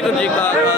Pedro de